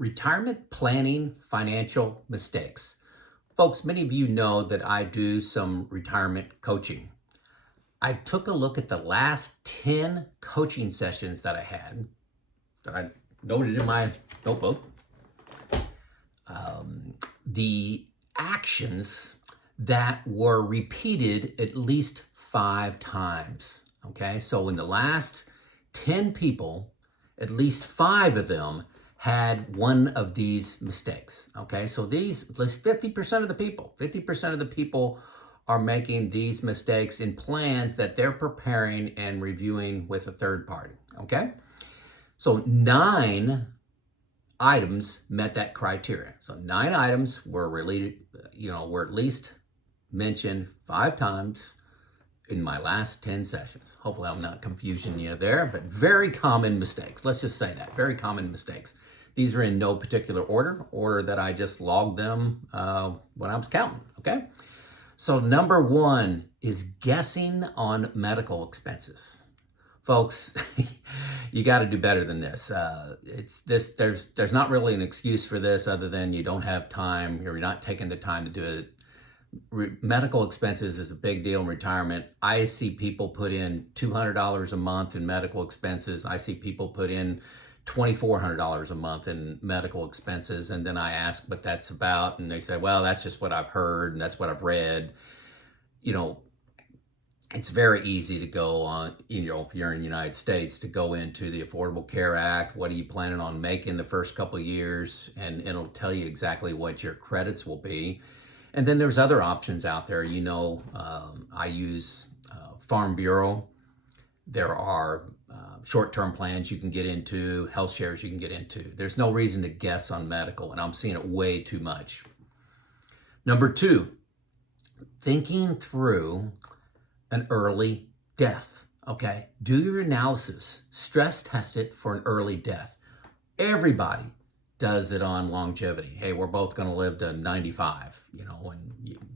Retirement planning financial mistakes. Folks, many of you know that I do some retirement coaching. I took a look at the last 10 coaching sessions that I had, that I noted in my notebook. The actions that were repeated at least 5 times. Okay, so in the last 10 people, at least 5 of them had one of these mistakes. Okay, so these, at least 50% of the people are making these mistakes in plans that they're preparing and reviewing with a third party. Okay, so 9 items met that criteria. So 9 items were related, were at least mentioned 5 times in my last 10 sessions. Hopefully I'm not confusing you there, but very common mistakes. Let's just say that, very common mistakes. These are in no particular order that I just logged them when I was counting, okay? So number 1 is guessing on medical expenses. Folks, you got to do better than this. There's not really an excuse for this other than you don't have time or you're not taking the time to do it. Medical expenses is a big deal in retirement. I see people put in $200 a month in medical expenses. I see people put in $2,400 a month in medical expenses. And then I ask what that's about. And they say, well, that's just what I've heard and that's what I've read. It's very easy to go on, if you're in the United States, to go into the Affordable Care Act. What are you planning on making the first couple of years? And it'll tell you exactly what your credits will be. And then there's other options out there. I use Farm Bureau. There are short-term plans you can get into, health shares you can get into. There's no reason to guess on medical, and I'm seeing it way too much. Number 2, thinking through an early death, okay? Do your analysis, stress test it for an early death. Everybody does it on longevity. Hey, we're both gonna live to 95, and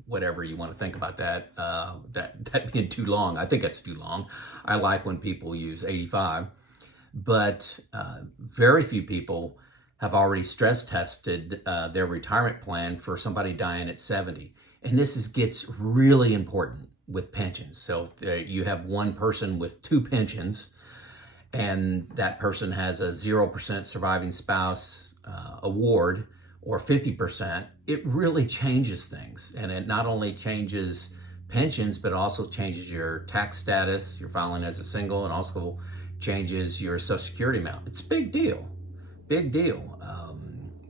whatever you wanna think about that, that being too long. I think that's too long. I like when people use 85, but very few people have already stress tested their retirement plan for somebody dying at 70. And this gets really important with pensions. So if you have one person with 2 pensions and that person has a 0% surviving spouse award or 50%, it really changes things. And it not only changes pensions, but also changes your tax status. You're filing as a single, and also changes your Social Security amount. It's a big deal, big deal.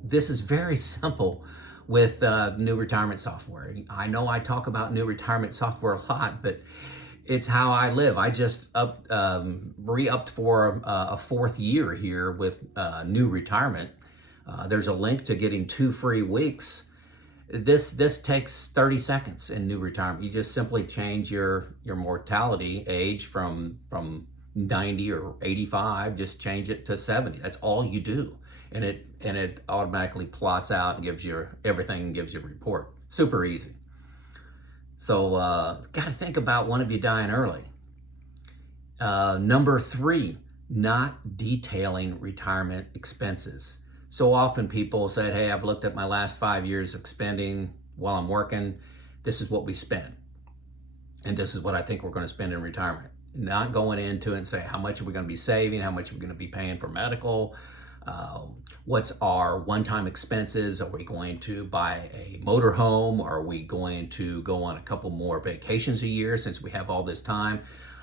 This is very simple with new retirement software. I know I talk about new retirement software a lot, but it's how I live. I just re-upped for a 4th year here with new retirement. There's a link to getting 2 free weeks. This takes 30 seconds in new retirement. You just simply change your mortality age from 90 or 85, just change it to 70. That's all you do. And it automatically plots out and gives you everything and gives you a report. Super easy. So got to think about one of you dying early. Number 3, not detailing retirement expenses. So often people said, hey, I've looked at my last 5 years of spending while I'm working. This is what we spend. And this is what I think we're going to spend in retirement. Not going into it and say, how much are we going to be saving? How much are we going to be paying for medical? What's our one-time expenses? Are we going to buy a motorhome? Are we going to go on a couple more vacations a year since we have all this time?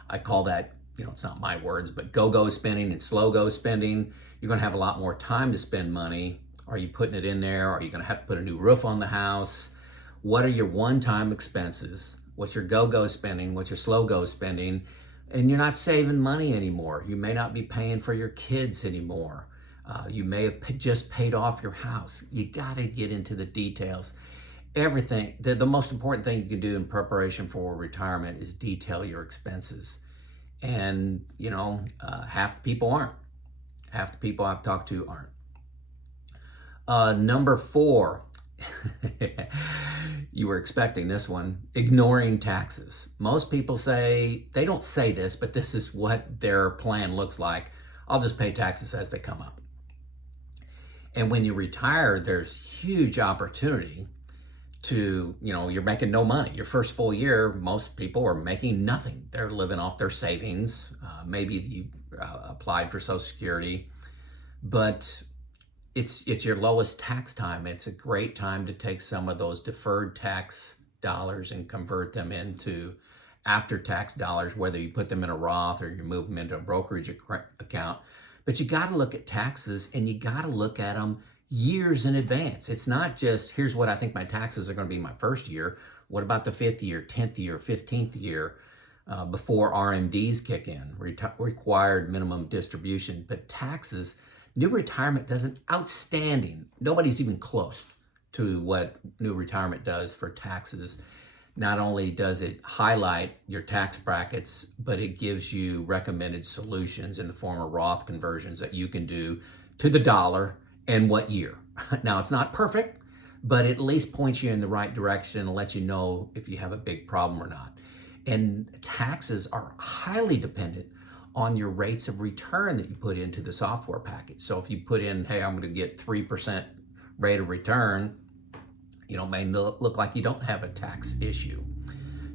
I call that, it's not my words, but go-go spending and slow-go spending. You're going to have a lot more time to spend money. Are you putting it in there? Are you going to have to put a new roof on the house? What are your one-time expenses? What's your go-go spending? What's your slow-go spending? And you're not saving money anymore. You may not be paying for your kids anymore. You may have just paid off your house. You got to get into the details. Everything, the most important thing you can do in preparation for retirement is detail your expenses. And, half the people aren't. Half the people I've talked to aren't. Number 4, you were expecting this one, ignoring taxes. Most people say, they don't say this, but this is what their plan looks like. I'll just pay taxes as they come up. And when you retire, there's huge opportunity to, you're making no money. Your first full year, most people are making nothing. They're living off their savings. Maybe you applied for Social Security, but it's your lowest tax time. It's a great time to take some of those deferred tax dollars and convert them into after-tax dollars, whether you put them in a Roth or you move them into a brokerage account. But you got to look at taxes, and you got to look at them years in advance. It's not just, here's what I think my taxes are going to be my first year. What about the 5th year, 10th year, 15th year, before RMDs kick in, required minimum distribution. But taxes, new retirement does an outstanding, nobody's even close to what new retirement does for taxes. Not only does it highlight your tax brackets, but it gives you recommended solutions in the form of Roth conversions that you can do to the dollar and what year. Now, it's not perfect, but it at least points you in the right direction and lets you know if you have a big problem or not. And taxes are highly dependent on your rates of return that you put into the software package. So if you put in, hey, I'm going to get 3% rate of return, it may look like you don't have a tax issue.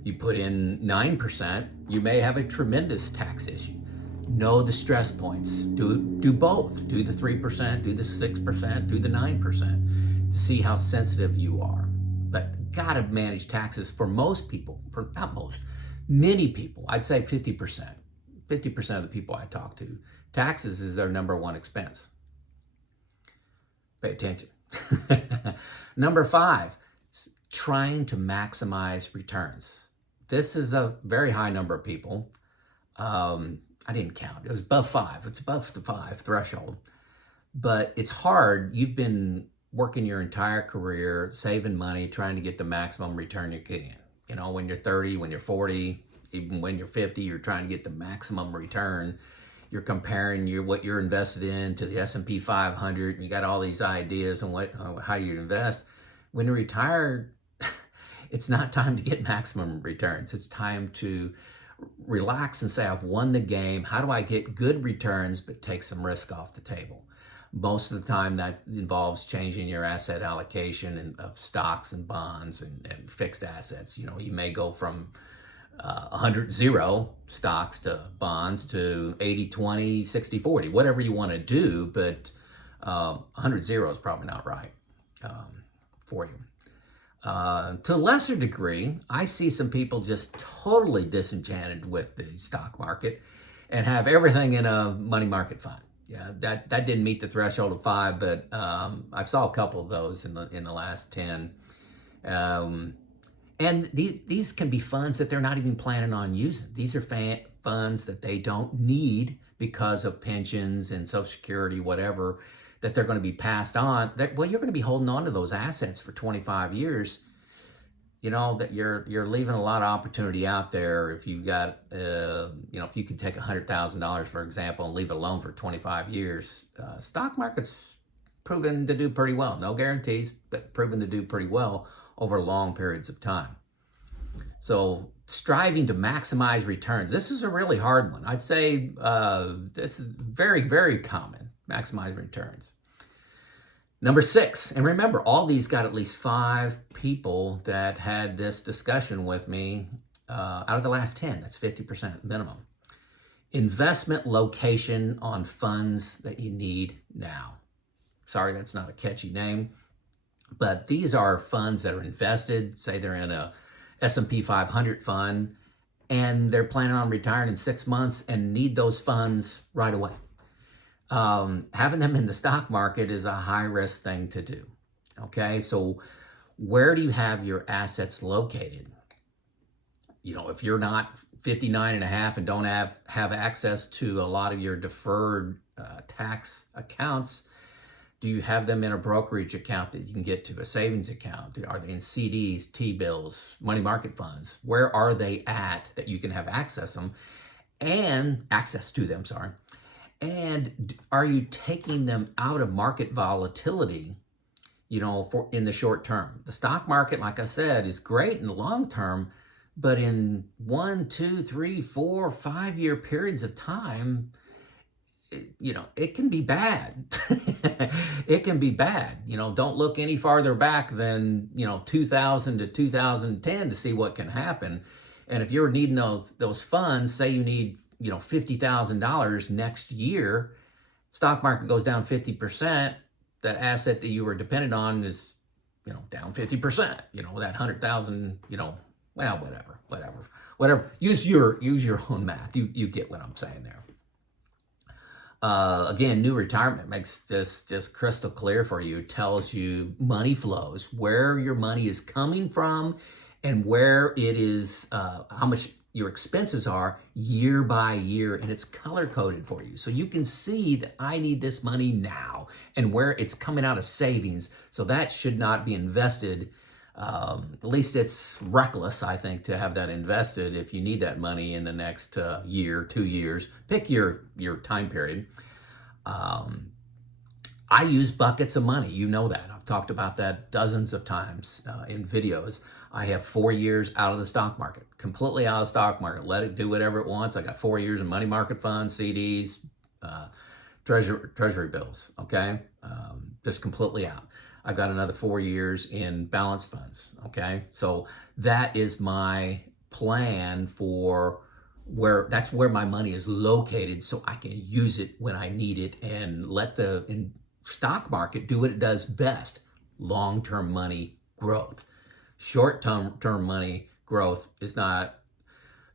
You put in 9%, you may have a tremendous tax issue. Know the stress points. Do both. Do the 3%, do the 6%, do the 9% to see how sensitive you are. But gotta manage taxes for most people, not most, many people. I'd say 50%. 50% of the people I talk to, taxes is their number one expense. Pay attention. Number 5, trying to maximize returns. This is a very high number of people. I didn't count. It was above 5. It's above the 5 threshold. But it's hard. You've been working your entire career, saving money, trying to get the maximum return you can. When you're 30, when you're 40, even when you're 50, you're trying to get the maximum return. You're comparing what you're invested in to the S&P 500, and you got all these ideas on how you invest. When you're retired, it's not time to get maximum returns. It's time to relax and say, I've won the game. How do I get good returns but take some risk off the table? Most of the time that involves changing your asset allocation of stocks and bonds and fixed assets. You may go from 100-0 stocks to bonds to 80-20, 60-40, whatever you want to do, but 100-0 is probably not right for you. To a lesser degree, I see some people just totally disenchanted with the stock market and have everything in a money market fund. Yeah, that didn't meet the threshold of 5, but I saw a couple of those in the last 10. And these can be funds that they're not even planning on using. These are funds that they don't need because of pensions and Social Security, whatever, that they're going to be passed on. You're going to be holding on to those assets for 25 years. That you're leaving a lot of opportunity out there if you got, if you could take $100,000, for example, and leave it alone for 25 years. Stock market's proven to do pretty well. No guarantees, but proven to do pretty well over long periods of time. So striving to maximize returns. This is a really hard one. I'd say this is very, very common, maximize returns. Number 6, and remember, all these got at least 5 people that had this discussion with me out of the last 10. That's 50% minimum. Investment location on funds that you need now. Sorry, that's not a catchy name. But these are funds that are invested, say they're in a S&P 500 fund, and they're planning on retiring in 6 months and need those funds right away. Having them in the stock market is a high-risk thing to do. Okay, so where do you have your assets located? If you're not 59 and a half and don't have access to a lot of your deferred tax accounts, do you have them in a brokerage account that you can get to, a savings account? Are they in CDs, T-bills, money market funds? Where are they at that you can have access to them, sorry. And are you taking them out of market volatility, in the short term? The stock market, like I said, is great in the long term, but in 1, 2, 3, 4, 5 year periods of time, it can be bad. It can be bad. Don't look any farther back than, 2000 to 2010 to see what can happen. And if you're needing those funds, say you need, $50,000 next year, stock market goes down 50%, that asset that you were dependent on is, down 50%, that 100,000, well, whatever. Use your own math. You get what I'm saying there. Again, new retirement makes this just crystal clear for you. Tells you money flows, where your money is coming from, and where it is, how much your expenses are year by year, and it's color coded for you. So you can see that I need this money now and where it's coming out of savings. So that should not be invested. At least it's reckless, I think, to have that invested if you need that money in the next year, 2 years. Pick your time period. I use buckets of money. You know that. I've talked about that dozens of times in videos. I have 4 years out of the stock market, completely out of the stock market. Let it do whatever it wants. I got 4 years in money market funds, CDs, treasury bills, okay? Just completely out. I've got another 4 years in balanced funds, okay? So that is my plan for that's where my money is located, so I can use it when I need it and let the stock market do what it does best: long-term money growth. Short-term money growth is not.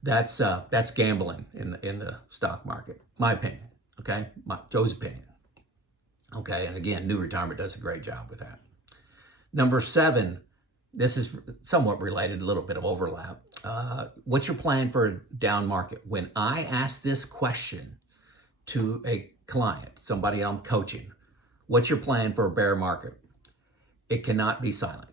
That's gambling in the stock market. My opinion, okay? Joe's opinion, okay? And again, New Retirement does a great job with that. Number 7. This is somewhat related, a little bit of overlap. What's your plan for a down market? When I ask this question to a client, somebody I'm coaching, what's your plan for a bear market? It cannot be silent.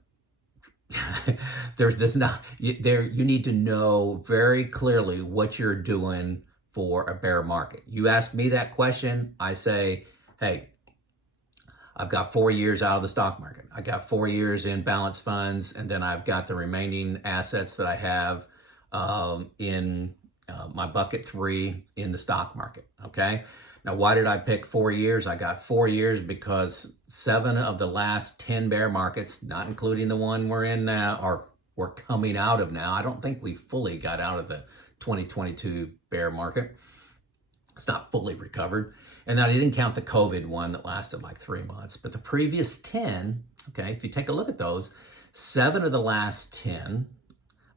You need to know very clearly what you're doing for a bear market. You ask me that question, I say, hey, I've got 4 years out of the stock market. I got 4 years in balanced funds, and then I've got the remaining assets that I have in my bucket 3 in the stock market, okay? Now, why did I pick 4 years? I got 4 years because 7 of the last 10 bear markets, not including the one we're in now, or we're coming out of now. I don't think we fully got out of the 2022 bear market. It's not fully recovered. And I didn't count the COVID one that lasted like 3 months. But the previous 10, okay, if you take a look at those, 7 of the last 10,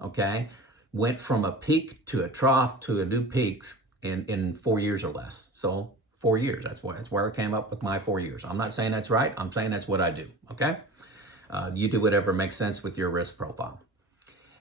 okay, went from a peak to a trough to a new peak in 4 years or less. So 4 years, that's where I came up with my 4 years. I'm not saying that's right. I'm saying that's what I do, okay? You do whatever makes sense with your risk profile.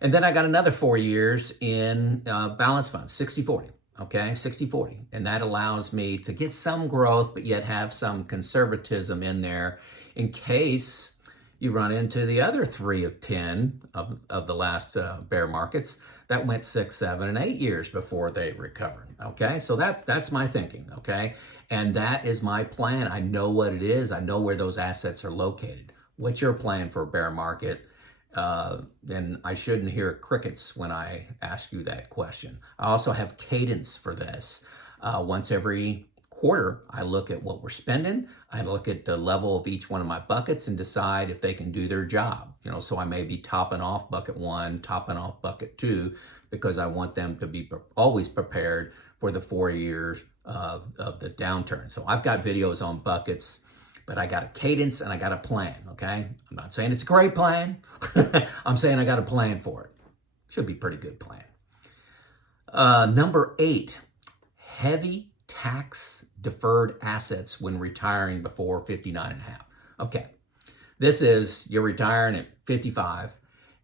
And then I got another 4 years in balanced funds, 60-40. Okay, 60-40. And that allows me to get some growth, but yet have some conservatism in there in case you run into the other 3 of 10 of the last bear markets that went 6, 7, and 8 years before they recovered. Okay, so that's my thinking. Okay, and that is my plan. I know what it is. I know where those assets are located. What's your plan for a bear market? And I shouldn't hear crickets when I ask you that question. I also have cadence for this. Once every quarter, I look at what we're spending. I look at the level of each one of my buckets and decide if they can do their job. So I may be topping off bucket 1, topping off bucket 2, because I want them to be always prepared for the 4 years of the downturn. So I've got videos on buckets, but I got a cadence and I got a plan, okay? I'm not saying it's a great plan. I'm saying I got a plan for it. Should be a pretty good plan. Number 8, heavy tax deferred assets when retiring before 59 and a half. Okay, this is you're retiring at 55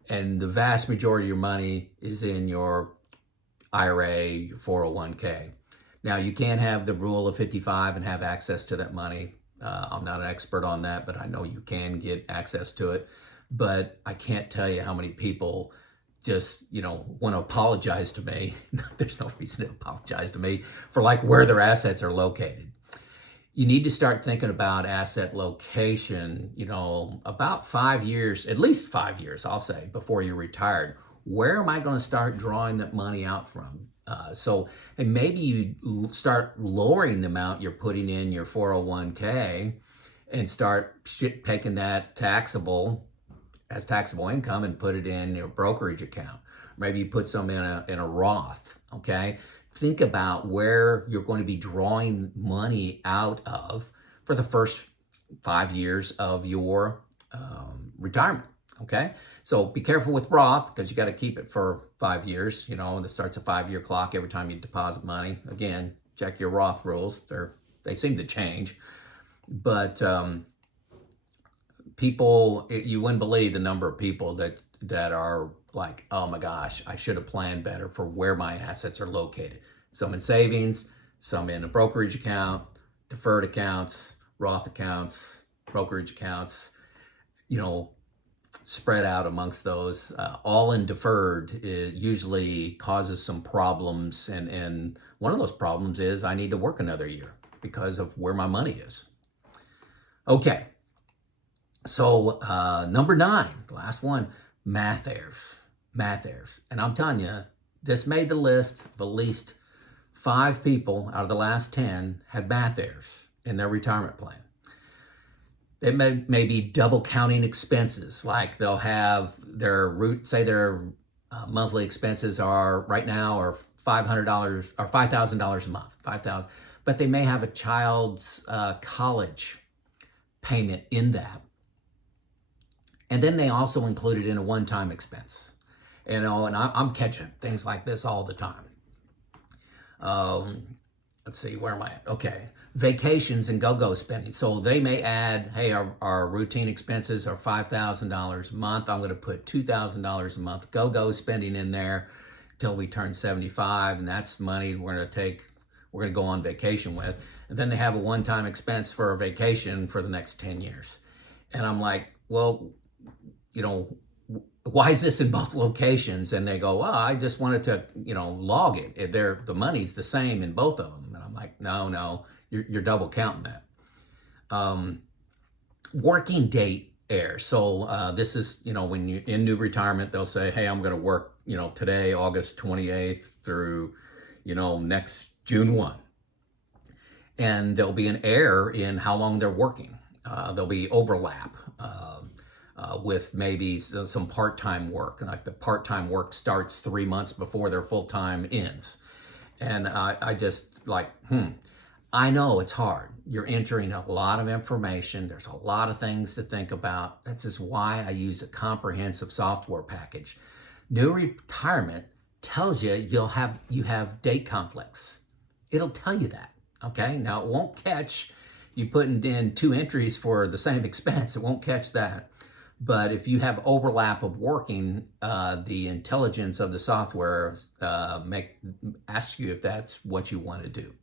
and the vast majority of your money is in your IRA, your 401k. Now, you can't have the rule of 55 and have access to that money. I'm not an expert on that, but I know you can get access to it. But I can't tell you how many people just, want to apologize to me. There's no reason to apologize to me for like where their assets are located. You need to start thinking about asset location, about 5 years, at least 5 years, I'll say, before you're retired. Where am I going to start drawing that money out from? And maybe you start lowering the amount you're putting in your 401k and start taking that as taxable income and put it in your brokerage account. Maybe you put some in a Roth, okay? Think about where you're going to be drawing money out of for the first 5 years of your retirement, okay? So be careful with Roth because you got to keep it for 5 years, and it starts a 5-year clock every time you deposit money. Again, check your Roth rules. They seem to change. But people, you wouldn't believe the number of people that are like, oh my gosh, I should have planned better for where my assets are located. Some in savings, some in a brokerage account, deferred accounts, Roth accounts, brokerage accounts, spread out amongst those. All in deferred, it usually causes some problems. And one of those problems is I need to work another year because of where my money is. Okay. So number 9, the last one, math errors. And I'm telling you, this made the list of at least 5 people out of the last 10 had math errors in their retirement plan. They may be double counting expenses, like they'll have their monthly expenses are right now are $500 or $5,000 a month, $5,000, but they may have a child's college payment in that. And then they also include it in a one-time expense. And I'm catching things like this all the time. Let's see, where am I at? Okay, vacations and go-go spending. So they may add, hey, our routine expenses are $5,000 a month. I'm going to put $2,000 a month go-go spending in there until we turn 75, and that's money we're going to go on vacation with. And then they have a one-time expense for a vacation for the next 10 years. And I'm like, well, why is this in both locations? And they go, well, I just wanted to, log it. The money's the same in both of them. And I'm like, no, you're double counting that. Working date error. So this is, when you're in new retirement, they'll say, hey, I'm going to work, today, August 28th through, next June 1. And there'll be an error in how long they're working. There'll be overlap. With maybe some part-time work. Like the part-time work starts 3 months before their full-time ends. And I just I know it's hard. You're entering a lot of information. There's a lot of things to think about. That's just why I use a comprehensive software package. New retirement tells you you have date conflicts. It'll tell you that, okay? Now it won't catch you putting in 2 entries for the same expense. It won't catch that. But if you have overlap of working, the intelligence of the software asks you if that's what you want to do.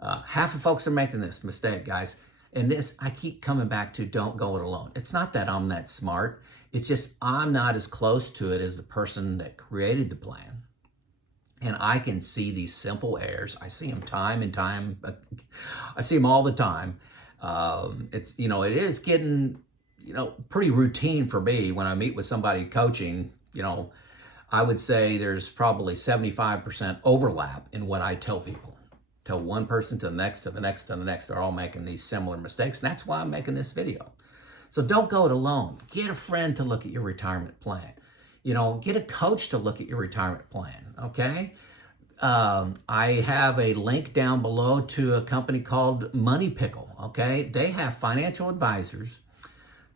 Half of folks are making this mistake, guys. And this, I keep coming back to, don't go it alone. It's not that I'm that smart. It's just I'm not as close to it as the person that created the plan. And I can see these simple errors. I see them time and time. I see them all the time. It is getting pretty routine for me when I meet with somebody coaching. I would say there's probably 75% overlap in what I tell people. Tell one person to the next, to the next, to the next. They're all making these similar mistakes. And that's why I'm making this video. So don't go it alone. Get a friend to look at your retirement plan. Get a coach to look at your retirement plan, okay? I have a link down below to a company called Pickle, okay? They have financial advisors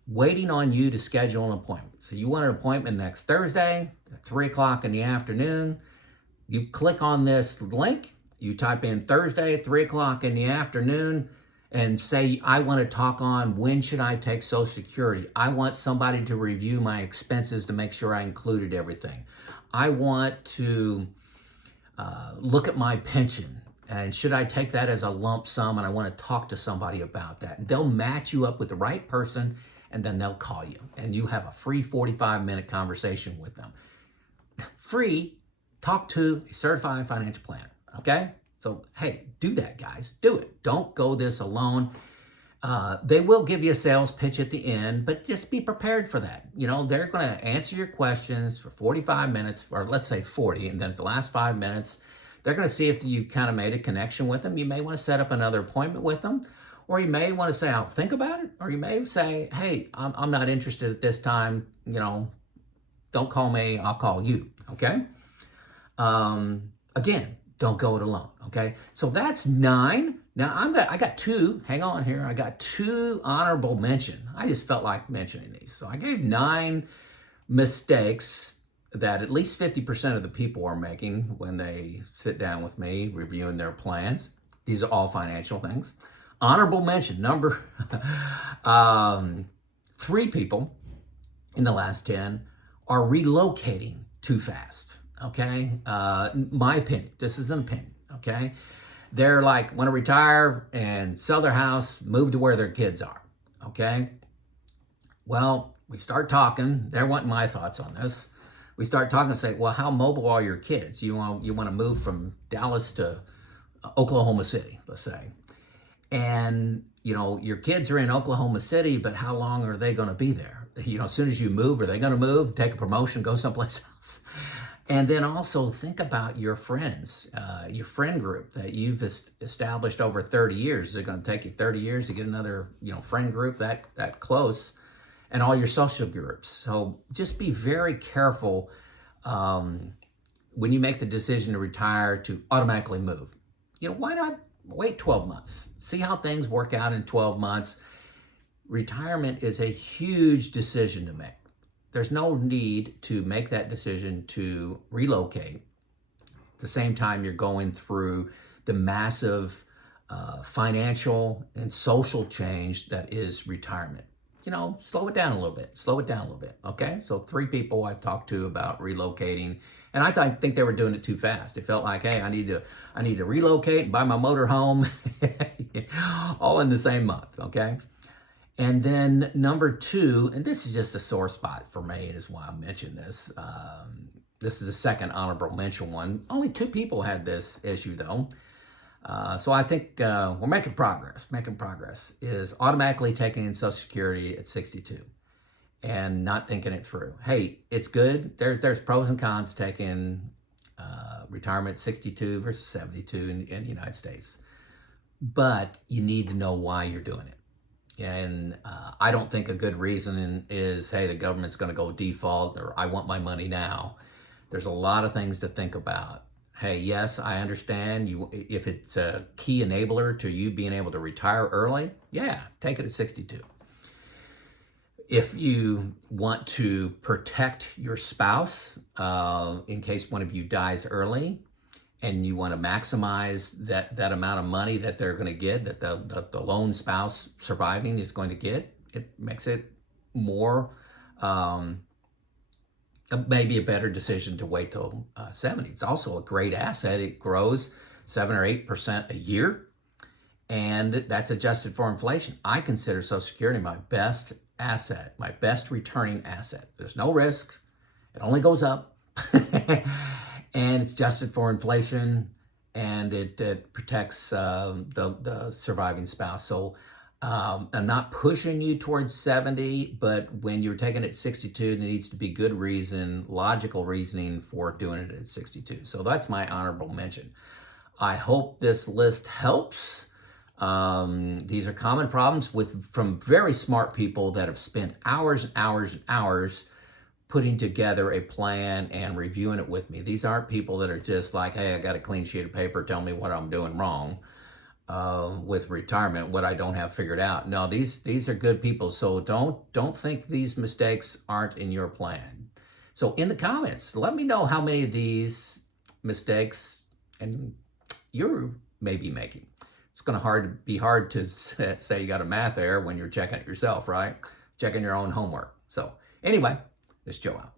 waiting on you to schedule an appointment. So you want an appointment next Thursday at 3 o'clock in the afternoon. You click on this link, you type in Thursday at 3 o'clock in the afternoon and say, I want to talk on when should I take Social Security. I want somebody to review my expenses to make sure I included everything. I want to look at my pension. And should I take that as a lump sum? And I want to talk to somebody about that. And they'll match you up with the right person, and then they'll call you. And you have a free 45-minute conversation with them. Free, talk to a certified financial planner, okay? So, hey, do that, guys. Do it. Don't go this alone. They will give you a sales pitch at the end, but just be prepared for that. They're going to answer your questions for 45 minutes, or let's say 40, and then at the last 5 minutes, They're going to see if you kind of made a connection with them. You may want to set up another appointment with them, or you may want to say, I'll think about it. Or you may say, hey, I'm not interested at this time. Don't call me, I'll call you. Okay. Again, don't go it alone. Okay. So that's 9. Now I got 2. Hang on here. I got 2 honorable mention. I just felt like mentioning these. So I gave 9 mistakes that at least 50% of the people are making when they sit down with me reviewing their plans. These are all financial things. Honorable mention number 3 people in the last 10 are relocating too fast. Okay, my opinion. This is an opinion. Okay, they're like want to retire and sell their house, move to where their kids are. Okay, well, we start talking. They want my thoughts on this. We start talking and say, well, how mobile are your kids? You want to move from Dallas to Oklahoma City, let's say. And, your kids are in Oklahoma City, but how long are they going to be there? As soon as you move, are they going to move, take a promotion, go someplace else? And then also think about your friends, your friend group that you've established over 30 years. Is it going to take you 30 years to get another, friend group that close? And all your social groups. So just be very careful when you make the decision to retire to automatically move. Why not wait 12 months? See how things work out in 12 months. Retirement is a huge decision to make. There's no need to make that decision to relocate at the same time you're going through the massive financial and social change that is retirement. Slow it down a little bit. Okay. So 3 people I talked to about relocating, and I think they were doing it too fast. They felt like, hey, I need to relocate and buy my motor home all in the same month. Okay. And then number 2, and this is just a sore spot for me, and is why I mentioned this. This is the second honorable mention one. Only 2 people had this issue though. So I think we're making progress. Is automatically taking in Social Security at 62 and not thinking it through. Hey, it's good. There's pros and cons to taking retirement 62 versus 72 in the United States. But you need to know why you're doing it. And I don't think a good reason is, hey, the government's going to go default, or I want my money now. There's a lot of things to think about. Hey, yes, I understand you. If it's a key enabler to you being able to retire early, yeah, take it at 62. If you want to protect your spouse in case one of you dies early, and you want to maximize that amount of money that they're going to get, that the lone spouse surviving is going to get, it makes it more maybe a better decision to wait till 70. It's also a great asset. It grows 7 or 8% a year, and that's adjusted for inflation. I consider Social Security my best asset, my best returning asset. There's no risk. It only goes up, and it's adjusted for inflation, and it protects the surviving spouse. So I'm not pushing you towards 70, but when you're taking it at 62, there needs to be good reason, logical reasoning for doing it at 62. So that's my honorable mention. I hope this list helps. These are common problems from very smart people that have spent hours and hours and hours putting together a plan and reviewing it with me. These aren't people that are just like, hey, I got a clean sheet of paper, tell me what I'm doing wrong with retirement, what I don't have figured out. No, these are good people. So don't think these mistakes aren't in your plan. So in the comments, let me know how many of these mistakes and you may be making. It's going to be hard to say you got a math error when you're checking it yourself, right? Checking your own homework. So anyway, this is Joe out.